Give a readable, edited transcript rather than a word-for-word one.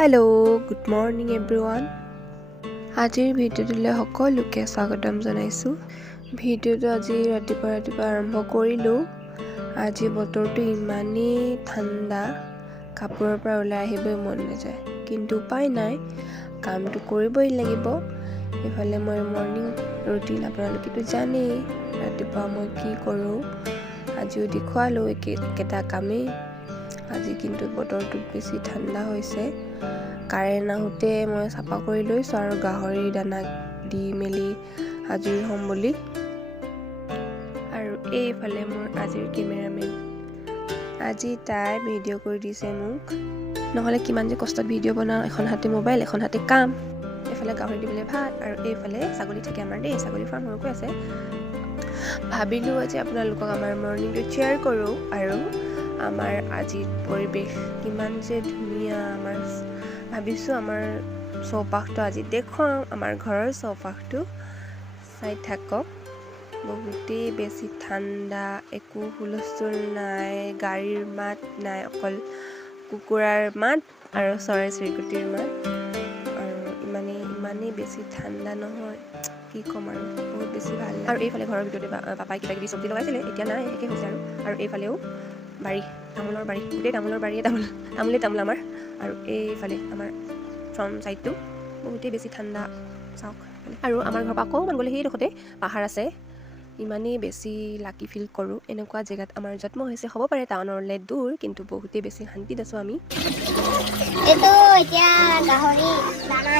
hello good morning everyone आजिर भिडिओटोले सकलोके स्वागतम जनाइछु भिडिओটো আজি ৰাতিপুৱা আৰম্ভ কৰিলো আজি বতৰটো ইমানেই ঠাণ্ডা কাপোৰৰ পৰা ওলাই আহিবই মন নাযায় কিন্তু উপায় নাই কামটো কৰিবই লাগিব এফালে মই মৰ্নিং ৰুটিন আপোনালোকেতো জানেই ৰাতিপুৱা মই কি কৰো আজিও দেখুৱালো একেটা কামেই আজি কিন্তু বতৰটো বেছি ঠাণ্ডা হৈছে কাৰেণ্ট আহোতে মই চাফা কৰি লৈছো আৰু গাহৰি দানা দি মেলি আজৰি হ'ম বুলি আৰু এইফালে মোৰ আজিৰ কেমেৰামেন আজি তাই ভিডিও কৰি দিছে মোক নহলে কিমান যে কষ্টত ভিডিও বনাও এখন হাতে মোবাইল এখন হাতে কাম এফালে গাহৰি দিবলে ভাত আৰু এইফালে ছাগলী থাকে আমাৰ দেই ছাগলী ফাৰ্ম হৈ আছে ভাবিলো আজি আপোনালোকক আমাৰ মৰ্নিংটো শ্বেয়াৰ কৰো আৰু আমাৰ আজি পৰিবেশ কিমান যে ধুনিয়া আমাৰ ভাবিছো আমাৰ চৌপাশটো আজি দেখুৱাম আমাৰ ঘৰৰ চৌপাশটো চাই থাকক বহুতেই বেছি ঠাণ্ডা একো হুলস্থুল নাই গাড়ীৰ মাত নাই অকল কুকুৰাৰ মাত আৰু চৰাই চিৰিকটিৰ মাত আৰু ইমানেই বেছি ঠাণ্ডা নহয় কি কম আৰু বহুত বেছি ভাল আৰু এইফালে ঘৰৰ ভিতৰতে পাপাই কিবা চব্জি লগাইছিলে এতিয়া নাই একে হৈছে আৰু এইফালেও বাৰী তামোলৰ বাৰী গোটেই তামোলৰ বাৰীয়ে তামোল আমাৰ আৰু এইফালে আমাৰ ফ্ৰণ্ট সাইডটো বহুতেই বেছি ঠাণ্ডা চাওক আৰু আমাৰ ঘৰৰ পৰা অকণমান গ'লে সেইডোখৰতে পাহাৰ আছে ইমানেই বেছি লাকি ফিল কৰোঁ এনেকুৱা জেগাত আমাৰ জন্ম হৈছে হ'ব পাৰে টাউনলৈ দূৰ কিন্তু বহুতেই বেছি শান্তিত আছোঁ আমি এইটো এতিয়া গাহৰি দানা